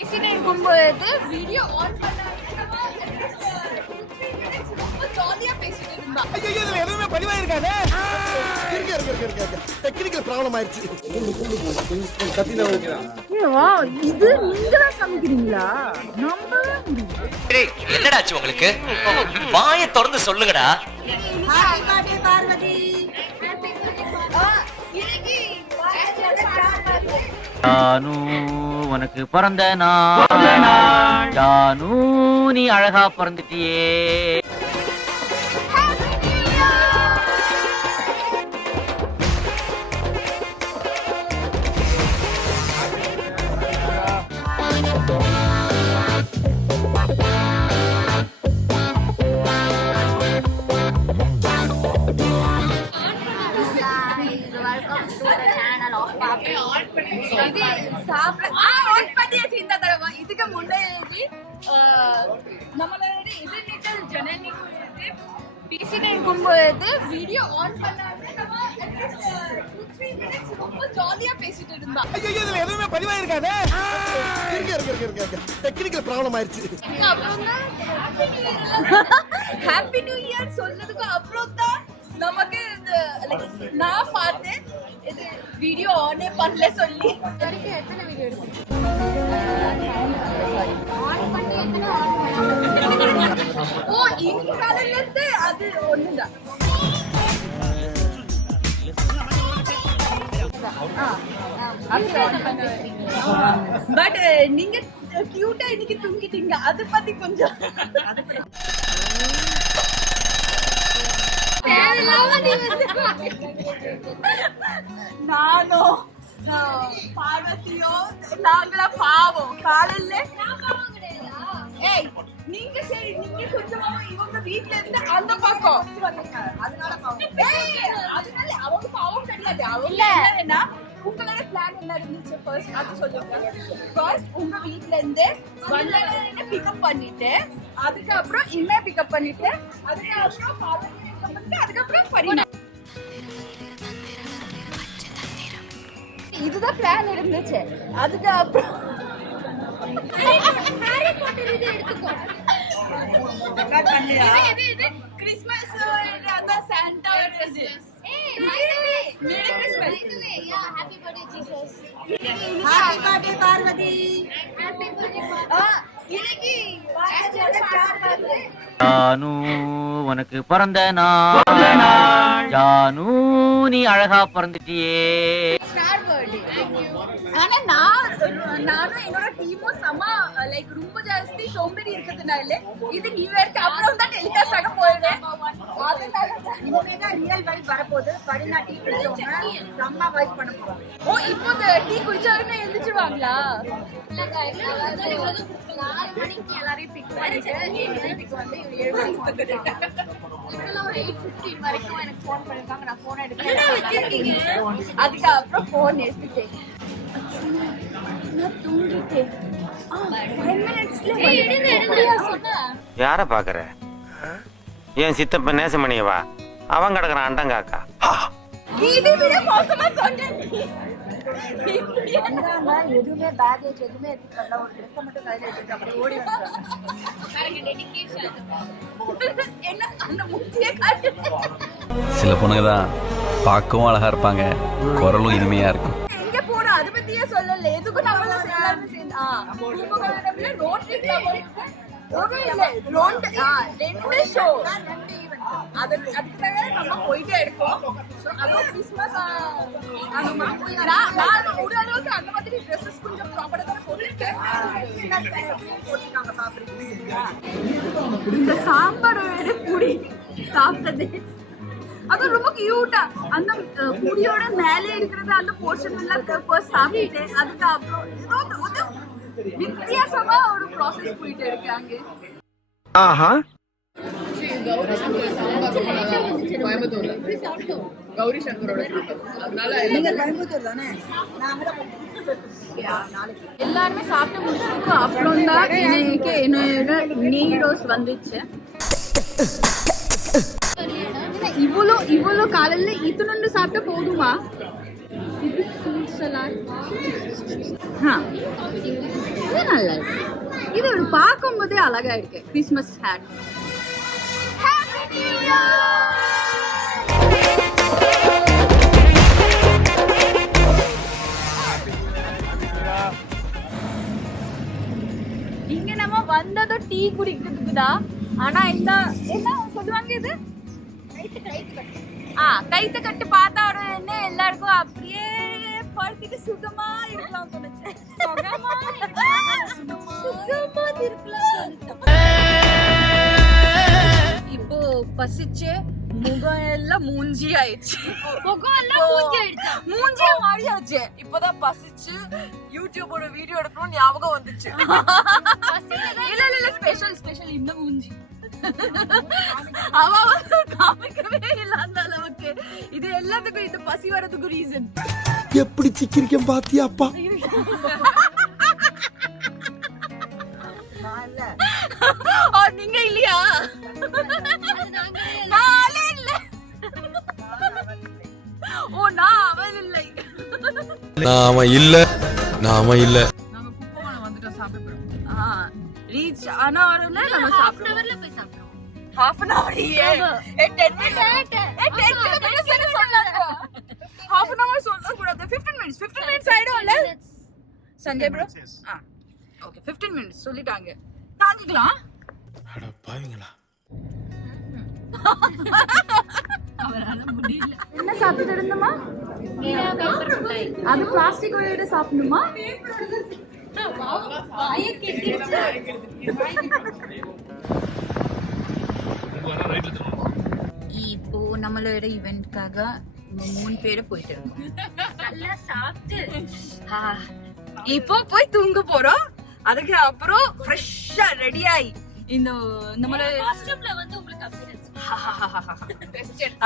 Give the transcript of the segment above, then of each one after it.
பேசிட்டு இருக்கும்போது video on பண்ணாம ரொம்ப ஜாலியா பேசிட்டு இருந்தா. ஐயோ இதுல எதுவுமே பதிவாயிருக்காதே. இருக்கு டெக்னிக்கல் ப்ராப்ளம் ஆயிருச்சு. ஏவா இது நீங்களா சமைக்கிறீங்களா? நம்பவே முடியல. டேய் என்னடா ஆச்சு உங்களுக்கு? வாயை திறந்து சொல்லுங்கடா. Happy birthday Parvathi. இன்னைக்கு ஜானு உனக்கு பிறந்த நாள். ஜானு நீ அழகா பிறந்துட்டியே. இதுக்கு முன்னாடி நம்மளோட இன்டர்நெட் ஜனனிக்கு பேசிட்டு இருக்கும்போது வீடியோ ஆன் பண்ணாம ரொம்ப ஜாலியா பேசிட்டு இருந்தா. ஐயோ இதுல எதுவுமே பதிவாயிருக்காதே. இருக்கு டெக்னிக்கல் ப்ராப்ளம் ஆயிருச்சு. அப்புறம் தான் ஹாப்பி நியூ இயர் சொன்னதுக்கு அப்புறம் தான் நமக்கு நான் பார்த்தேன் இது வீடியோ ஆனே பண்ணல சொல்லி. எத்தனை வீடியோ எடுத்து ஓ இந்த காலையில இருந்து அது ஒண்ணுதான். பட் நீங்க கியூட்டா இன்னைக்கு தூங்கிட்டீங்க, அது பத்தி கொஞ்சம் நானோ பார்வதியோ நாங்களா பாவம் காலையில. ஏய் நீங்க சரி நீங்க கொஞ்சமா இவங்க வீட்ல இருந்து அந்த பக்கம் அதனால பாவம். ஏய் அதனால அவங்க பாவம் கிடையாது. அவங்க என்னன்னா உங்களோட பிளான் என்ன இருந்துச்சு ஃபர்ஸ்ட் அது சொல்லுங்க. ஃபர்ஸ்ட் உங்க வீட்ல இருந்து வந்தவங்க பிக்கப் பண்ணிட்டு அதுக்கப்புறம் இமே பிக்கப் பண்ணிட்டு அதுக்கப்புறம் பார்வதி பிக்கப் பண்ணிட்டு அதுக்கப்புறம் ஃபரீனா. இதுதான் பிளான் இருந்துச்சு. அதுக்கப்புறம் ஹாரி பாட்டர் இது எடுத்துக்கோ. இது கிறிஸ்மஸ் அந்த Santa Christmas. Merry Christmas. Yeah happy birthday Jesus. Happy birthday Parvathi. Happy birthday. இன்னைக்கு ஜானு உனக்கு பிறந்த நாள். ஜானு நீ அழகா பிறந்துட்டியே. Star birthday. ஆனா நானும் என்னோட டீமும் சம லைக் ரொம்ப ஜாஸ்தி சோம்பேறி இருக்கிறதுனால இது நியூ இயர்க்கு அப்புறம் தான் டெலிகாஸ்ட் ஆக போகுது. அதனால ரியல் வைப் வரப்போகுது. பரினா டீ குடிச்சவங்க செம்ம வைப் பண்ண போறோம். ஓ இப்போ டீ குடிச்சவங்க எழுந்திருச்சுவாங்களா? இல்ல 4 மணிக்கு எல்லாரையும் பிக் பண்ணிட்டு வீட்டுக்கு வந்து 7 மணிக்கு வந்துட்டாங்க. இப்பெல்லாம் ஒரு 8:15 வரைக்கும் எனக்கு ஃபோன் பண்ணிருக்காங்க. நான் ஃபோன் எடுக்கல. அதுக்கப்புறம் ஃபோன் எடுத்துட்டேன். நான் தூங்கிட்டேன். 5 மினிட்ஸ்ல யார பாக்குற? ஏன் சித்தப்ப நேசமணியவா? அவன் கிடக்குறான் அண்டங்காக்கா. இது விட மோசமா சொன்னேன். எதுவுமே பேகேஜ் எதுவுமே எடுத்துக்கல. ஒரு ட்ரெஸ் மட்டும் கையில எடுத்துட்டு அப்படியே ஓடி வந்தாங்க. டெடிகேஷன் என்ன அந்த முக்கிய காட்டு. சில பொண்ணுங்க தான் பார்க்கவும் அழகா இருப்பாங்க, குரலும் இனிமையா இருக்கும். எங்க போறோம் அதை பத்தியே சொல்லல. எதுக்கும் நம்மள எல்லாரும் சேர்ந்து கும்பகோணம்ல ரோட்டரி கிளப் ரெண்டு ஷோ அதுக்கு நம்ம போயிட்டே இருக்கோம். அதுவும் கிறிஸ்மஸ் நான் ஒரு அளவுக்கு அந்த மாதிரி ட்ரெஸ்ஸஸ் கொஞ்சம் ப்ராப்பரா தான் போட்டிருக்கேன். இந்த சாம்பார் புடி சாப்பிட்டது அது ரொம்ப கியூட்டா அந்த புடியோட மேலே இருக்கிறது அந்த போர்ஷன் எல்லாம் ஃபர்ஸ்ட் சாப்பிட்டு அதுக்கப்புறம் வித்தியாசமா ஒரு ப்ராசஸ் போயிட்டு இருக்காங்க. ஆஹா கௌரி சங்கரோட எல்லாருமே சாப்பிட்டு முடிச்சிருக்கு. அப்புறம் தான் எனக்கு என்னோட நீடோஸ் வந்துச்சு. இவ்வளோ காலையில இத்தனொன்று சாப்பிட்டா போதுமா? இது ஃப்ரூட் சலாட். இது நல்லா இருக்கு. இது ஒரு பார்க்கும் போதே அழகா இருக்கு. Christmas hat. Happy new year. இங்க நம்ம வந்ததும் டீ குடிக்கிறதுக்கு தான். ஆனா இந்த என்ன சொல்லுவாங்க இது கைத்து கட்டு பார்த்தா உடனே எல்லாருக்கும் அப்படியே படுத்திட்டு சுகமா இருக்கலாம் தோணுச்சு. சுகமா இருக்கலாம். இப்போ பசிச்சு முகம் எல்லாம் மூஞ்சி ஆயிடுச்சு. மூஞ்சியா மாறியாச்சு. இப்பதான் பசிச்சு யூடியூபோட வீடியோ எடுக்கணும் ஞாபகம் வந்துச்சு. இல்ல ஸ்பெஷல் இந்த மூஞ்சி அவ காமிக்கவே இல்ல அந்த அளவுக்கு. இது எல்லாத்துக்கும் இந்த பசி வரதுக்கு ரீசன். எப்படி சிக்கிரிக்கம் பாத்தியாப்பா? நீங்க இல்லையா? நானே இல்ல. ஓ நான் அவன் இல்லை. நாம இல்ல. நாங்க குப்பமணம் வந்துட்டோம் சாப்பிடுறோம். ரீச் ஆனா வரல நம்ம சாப்பிடுறோம்ல போய் சாப்பிடுறோம். half an hour A 10 minutes சொன்னாங்க. half an hour சொல்ல கூடாது. 15 minutes ஆயிடும்ல சஞ்சய் bro. ஓகே 15 minutes சொல்லிட்டாங்க. தாங்கிக்கலாம். அட பாவிங்களா. அவரால முடியல. என்ன சாப்பிட்டு இருந்தமா? அது பிளாஸ்டிக் ஓட சாப்பிடணுமா? இப்போ நம்மளோட ஈவென்ட்காக 3 பேரு போயிட்டு இருக்கோம். நல்லா சாப்பிட்டு இப்போ போய் தூங்க போறோம். அதுக்கு அப்புறம் ஃப்ரெஷ்ஷா ரெடி ஆகி இந்த நம்மளோட காஸ்டியூம்ல வந்து உங்களுக்கு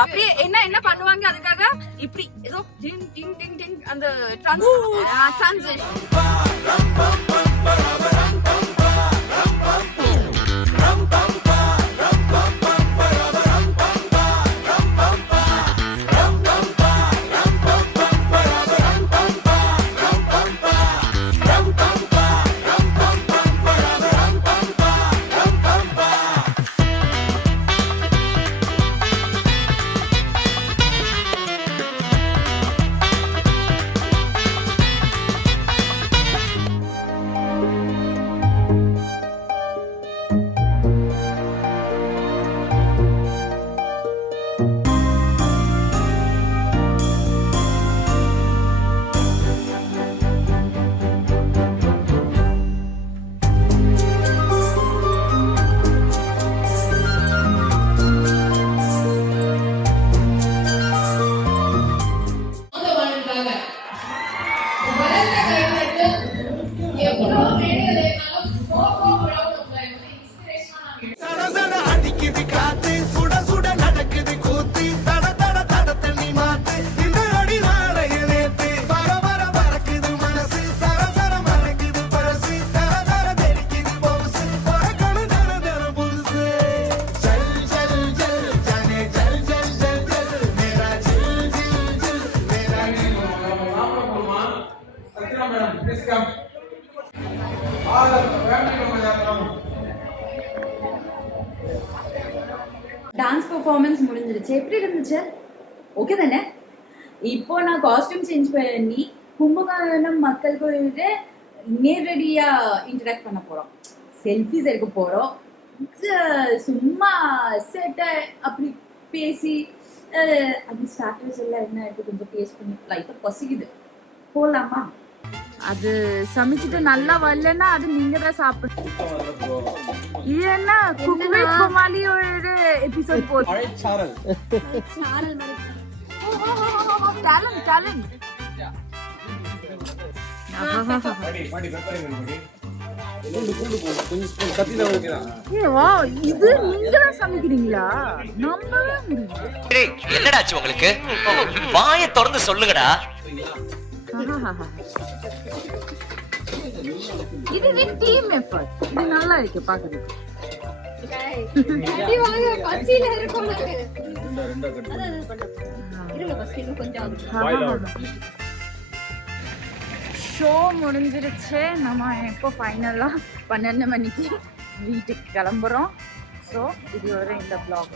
அப்படியே என்ன பண்ணுவாங்க அதுக்காக இப்படி ஏதோ டிங் டிங் டிங் டிங் அந்த டிரான்சிஷன். டான்ஸ் பெர்ஃபார்மன்ஸ் முடிஞ்சிருச்சு. எப்படி இருந்துச்சு? ஓகே தானே? இப்போ நான் காஸ்டியூம் சேஞ்ச் பண்ணி கும்பகோணம் மக்கள் கூட நேரடியா இன்டராக்ட் பண்ண போறோம். செல்ஃபிஸ் எடுக்க போறோம். சும்மா செட்டை அப்படி பேசி அப்படி ஸ்டார்டர்ஸ் எல்லாம் என்ன இருக்கு கொஞ்சம் டேஸ்ட் பண்ணி லைட்டா பசிக்குது. போலாமா? அது சமைச்சிட்டு நல்லா வரலன்னா அது நீங்க தான் சாப்பிடணும். ஏன்னா குக் வித் கோமாளியோட எபிசோட் போகுது. டேலண்ட் இது நீங்க தான் சமைக்கிறீங்களா? நம்பவே முடியல. என்னடாச்சு உங்களுக்கு? வாயை திறந்து சொல்லுங்கடா. இது டீம் எஃபர்ட். இது நல்லா இருக்கு பாக்குறதுக்கு. பசியில இருக்கும். ஷோ முடிஞ்சிருச்சு. நம்ம எப்போ ஃபைனலாக 12 மணிக்கு வீட்டுக்கு கிளம்புறோம். ஸோ இது வரை இந்த vlog.